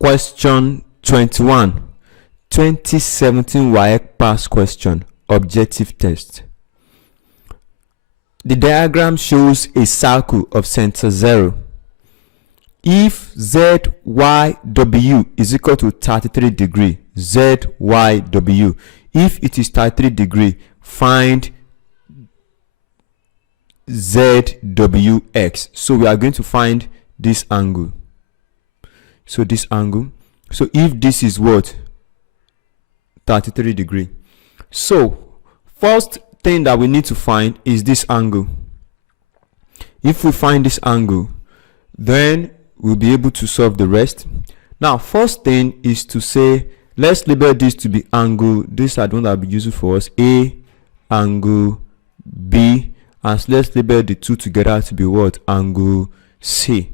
Question 21, 2017 WAEC pass question, objective test. The diagram shows a circle of center 0. If ZYW is equal to 33 degree, ZYW, if it is 33 degree, find ZWX. So we are going to find this angle. So this angle. So if this is what? 33 degree. So first thing that we need to find is this angle. If we find this angle, then we'll be able to solve the rest. Now first thing is to say, let's label this to be angle. This I don't have to be useful for us. A, angle B, and let's label the two together to be what? Angle C.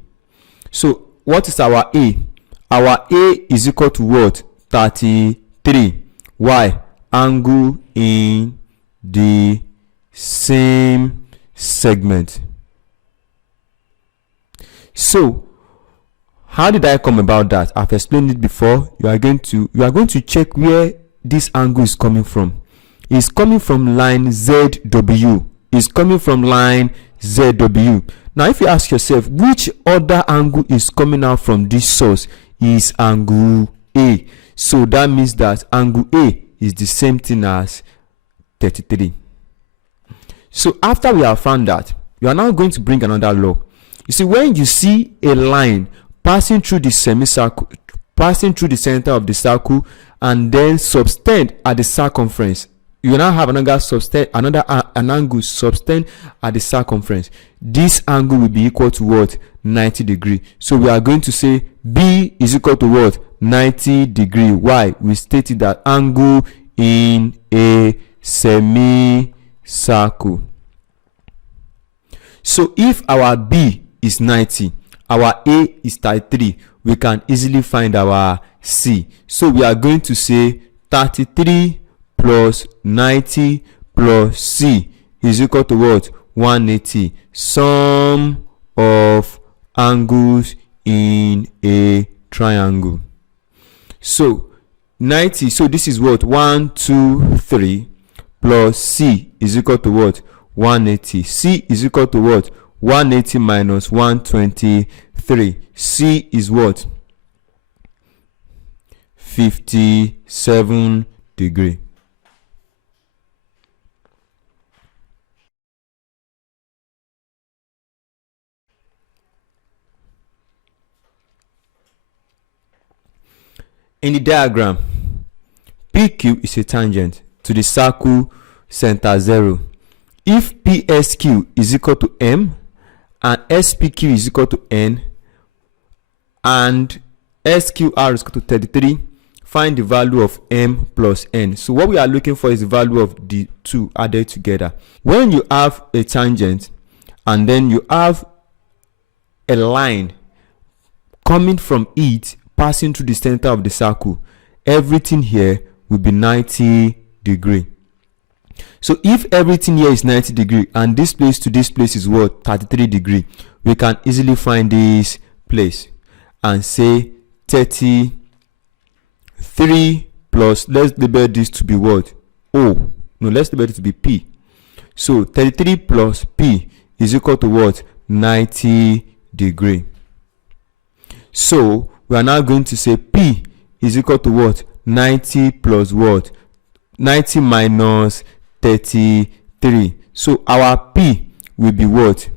So what is our A? Our A is equal to what? 33. Why? Angle in the same segment. So how did I come about that? I've explained it before. You are going to check where this angle is coming from. It's coming from line ZW. It's coming from line ZW. Now if you ask yourself which other angle is coming out from this source, is angle A. So that means that angle A is the same thing as 33. So after we have found that, you are now going to bring another law. You see, when you see a line passing through the semicircle, passing through the center of the circle, and then subtend at the circumference, you now have another subtend, an angle subtend at the circumference. This angle will be equal to what? 90 degree. So we are going to say B is equal to what? 90 degree. Why? We stated that angle in a semicircle. So if our B is 90, our A is 33, we can easily find our C. So we are going to say 33 plus 90 plus C is equal to what? 180. Sum of angles in a triangle. So 90, so this is what? 1, 2, 3 plus C is equal to what? 180. C is equal to what? 180 minus 123. C is what? 57 degree. In the diagram, PQ is a tangent to the circle center 0. If PSQ is equal to M and SPQ is equal to N and SQR is equal to 33, find the value of M plus N. So what we are looking for is the value of the two added together. When you have a tangent and then you have a line coming from it passing through the center of the circle, everything here will be 90 degree. So if everything here is 90 degree and this place to this place is what? 33 degree, we can easily find this place and say 33 plus, let's label this to be what? O. No, let's label it to be P. So 33 plus P is equal to what? 90 degree. So we are now going to say P is equal to what? 90 plus what? 90 minus 33. So our P will be what?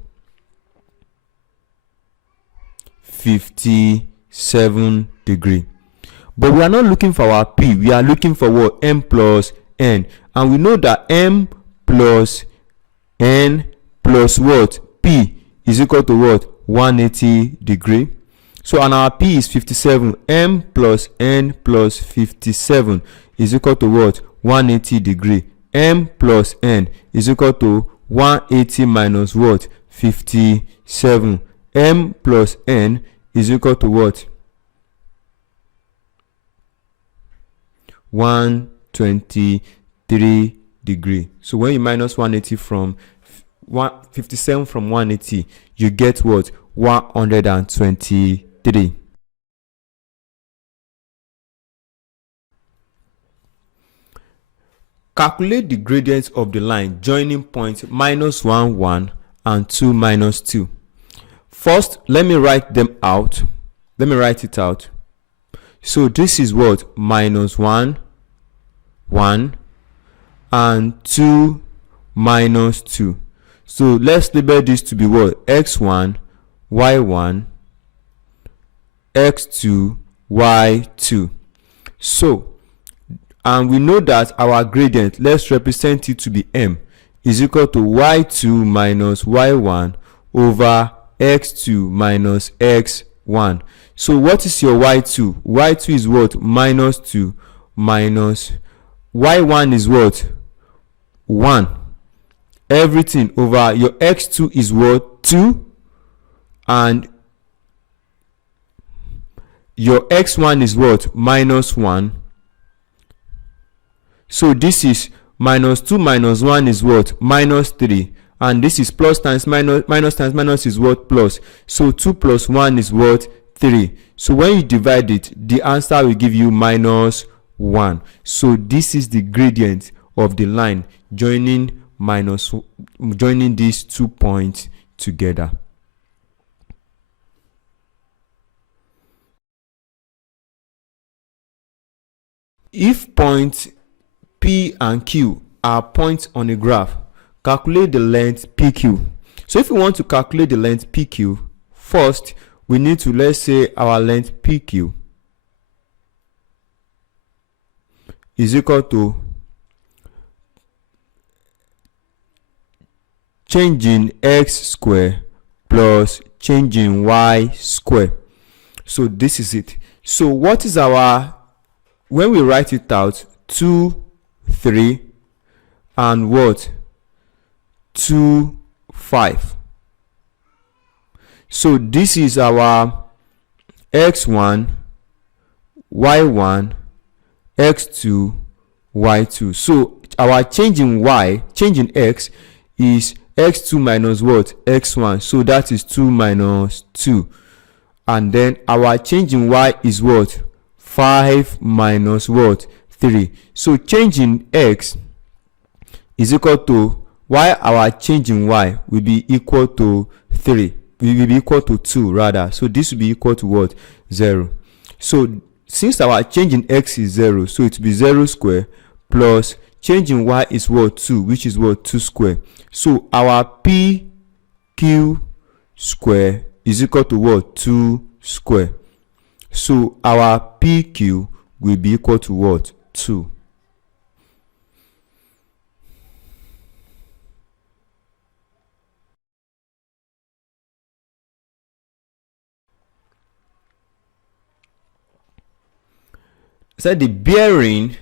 57 degree. But we are not looking for our P. We are looking for what? M plus N. And we know that M plus N plus what? P is equal to what? 180 degree. So and our P is 57. M plus N plus 57 is equal to what? 180 degree. M plus N is equal to 180 minus what? 57. M plus N is equal to what? 123 degree. So when you minus 180 from 57 from 180, you get what? 123. Calculate the gradient of the line joining point -1, 1 and 2, -2. First, let me write them out. Let me write it out. So this is what? -1, 1 and 2, -2. So let's label this to be what? X1, Y1, X2, Y2. So, and we know that our gradient, let's represent it to be M, is equal to Y2 minus Y1 over X2 minus X1. So what is your Y2? Y2 is what? -2 minus Y1 is what? 1. Everything over your X2 is what? 2. And your X1 is what? -1. So this is -2 minus 1 is what? -3. And this is plus times minus, minus times minus is what? Plus. So 2 plus 1 is what? 3. So when you divide it, the answer will give you -1. So this is the gradient of the line joining these 2 points together. If points P and Q are points on a graph, calculate the length PQ. So if we want to calculate the length PQ, first we need to, let's say our length PQ is equal to changing x square plus changing y square. So this is it. So what is our, when we write it out, 2, 3 and what? 2, 5. So this is our x1, y1, x2, y2. So our changing y, changing x is x2 minus what? X1. So that is 2 minus 2. And then our changing y is what? 5 minus what? 3. So changing x is equal to, while our changing y will be equal to 3. We will be equal to 2 rather. So this will be equal to what? 0. So since our changing x is 0, so it will be 0 square plus changing y is what? 2, which is what? 2 square. So our PQ square is equal to what? 2 square. So our PQ will be equal to what? 2. So the bearing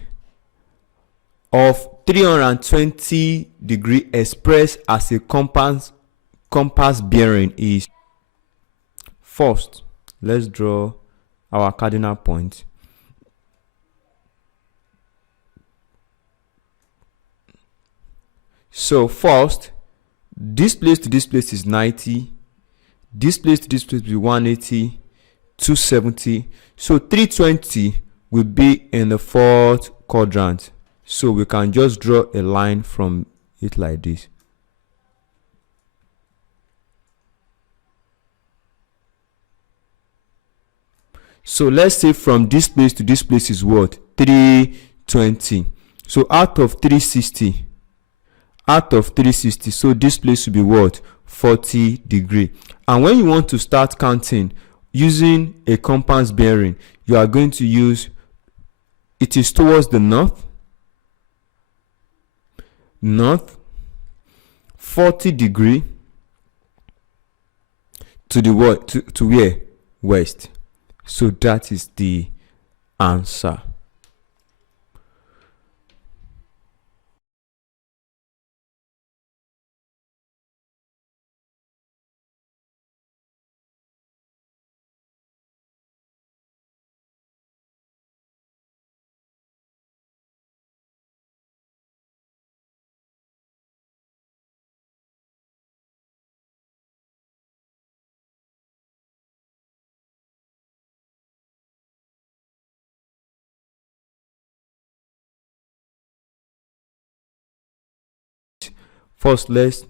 of 320 degree expressed as a compass bearing is, first, let's draw our cardinal point. So first, this place to this place is 90, this place to this place will be 180, 270. So 320 will be in the 4th quadrant. So we can just draw a line from it like this. So let's say from this place to this place is what? 320. So out of 360, so this place will be what? 40 degree. And when you want to start counting using a compass bearing, you are going to use, it is towards the north, 40 degree to the what? To where? West. So that is the answer. First, let's